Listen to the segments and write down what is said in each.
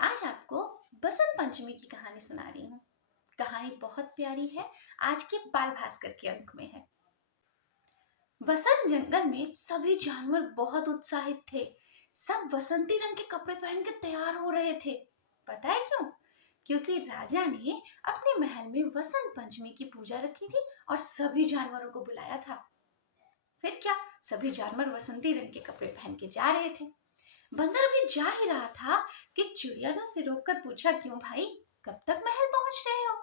आज आपको बसंत पंचमी की कहानी सुना रही हूँ। कहानी बहुत प्यारी है। आज के बाल भास्कर के अंक में है। बसंत जंगल में सभी जानवर बहुत उत्साहित थे। सब बसंती रंग के कपड़े पहन के तैयार हो रहे थे। पता है क्यों? क्योंकि राजा ने अपने महल में बसंत पंचमी की पूजा रखी थी और सभी जानवरों को बुलाया था। फिर क्या, सभी जानवर बसंती रंग के कपड़े पहन के जा रहे थे। बंदर भी जा ही रहा था कि चिड़िया ने उसे रोककर पूछा, क्यों भाई, कब तक महल पहुंच रहे हो?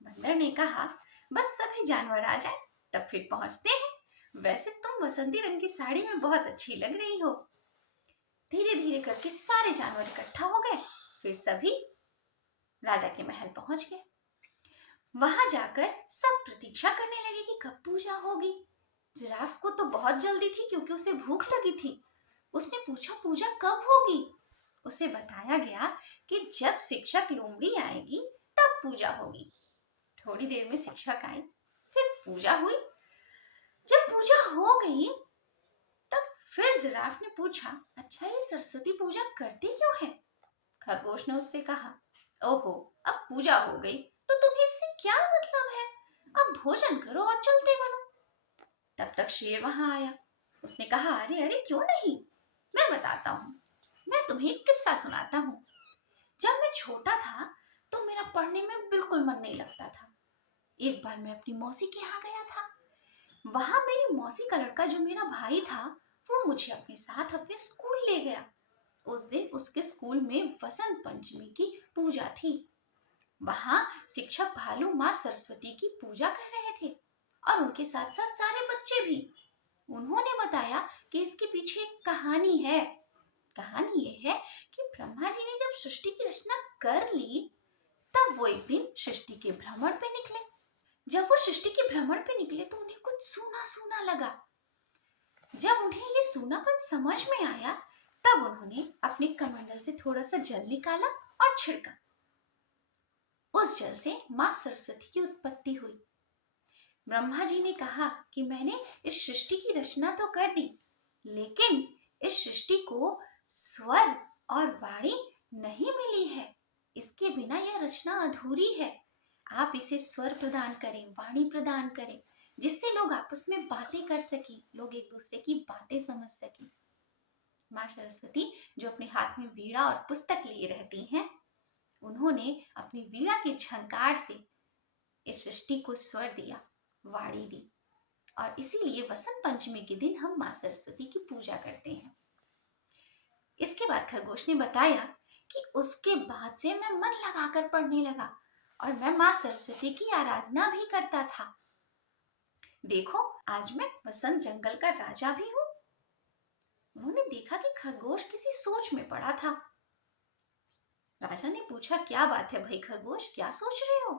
बंदर ने कहा, बस सभी जानवर आ जाए तब फिर पहुंचते हैं। वैसे तुम बसंती रंग की साड़ी में बहुत अच्छी लग रही हो। धीरे धीरे करके सारे जानवर इकट्ठा हो गए। फिर सभी राजा के महल पहुंच गए। वहां जाकर सब प्रतीक्षा करने लगे कि कब पूजा होगी। जिराफ को तो बहुत जल्दी थी क्योंकि उसे भूख लगी थी। उसने पूछा, पूजा कब होगी? उसे बताया गया कि जब शिक्षक लोमड़ी आएगी तब पूजा होगी। थोड़ी देर में शिक्षक आए, फिर पूजा हुई। जब पूजा हो गई तब फिर जिराफ ने पूछा, अच्छा ये सरस्वती पूजा करती क्यों है? खरगोश ने उससे कहा, ओहो, अब पूजा हो गई तो तुम्हें इससे क्या मतलब है? अब भोजन करो और चलते बनो। तब तक शेर वहां आया। उसने कहा, अरे अरे क्यों नहीं, मैं बताता हूँ। मैं तुम्हें एक किस्सा सुनाता हूँ। जब मैं छोटा था तो मेरा पढ़ने में बिल्कुल मन नहीं लगता था। एक बार मैं अपनी मौसी के यहाँ गया था। वहां मेरी मौसी का लड़का जो मेरा भाई था, वो मुझे अपने साथ अपने स्कूल ले गया। उस दिन उसके स्कूल में वसंत पंचमी की पूजा थी। वहां शिक्षक भालू माँ सरस्वती की पूजा कर रहे थे और उनके साथ साथ सारे बच्चे भी। उन्होंने बताया कि इसके पीछे एक कहानी है। कहानी ये है कि ब्रह्मा जी ने जब सृष्टि की रचना कर ली तब वो एक दिन सृष्टि के भ्रमण पे निकले। जब वो सृष्टि के भ्रमण पे निकले तो उन्हें कुछ सूना सूना लगा। जब उन्हें ये सूनापन समझ में आया तब उन्होंने अपने कमंडल से थोड़ा सा जल निकाला और छिड़का। उस जल से माँ सरस्वती की उत्पत्ति हुई। ब्रह्मा जी ने कहा कि मैंने इस सृष्टि की रचना तो कर दी, लेकिन इस सृष्टि को स्वर और वाणी नहीं मिली है। इसके बिना यह रचना अधूरी है। आप इसे स्वर प्रदान करें, वाणी प्रदान करें, जिससे लोग आपस में बातें कर सकें, लोग एक दूसरे की बातें समझ सकें। माँ सरस्वती जो अपने हाथ में वीणा और पुस्तक लिए रहती हैं, उन्होंने अपनी वीणा की झंकार से इस सृष्टि को स्वर दिया, वाणी दी, और इसीलिए वसंत पंचमी के दिन हम माँ सरस्वती की पूजा करते हैं। इसके बाद खरगोश ने बताया कि उसके बाद से मैं मन लगाकर पढ़ने लगा और मैं माँ सरस्वती की आराधना भी करता था। देखो, आज मैं बसंत जंगल का राजा भी हूँ। उन्होंने देखा कि खरगोश किसी सोच में पड़ा था। राजा ने पूछा, क्या बात है भाई खरगोश, क्या सोच रहे हो?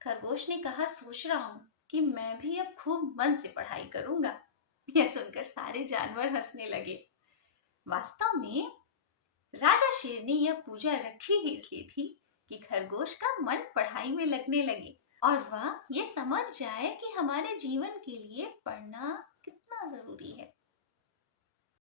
खरगोश ने कहा, सोच रहा हूँ कि मैं भी अब खूब मन से पढ़ाई करूंगा। यह सुनकर सारे जानवर हंसने लगे। वास्तव में राजा शेर ने यह पूजा रखी ही इसलिए थी कि खरगोश का मन पढ़ाई में लगने लगे और वह ये समझ जाए कि हमारे जीवन के लिए पढ़ना कितना जरूरी है।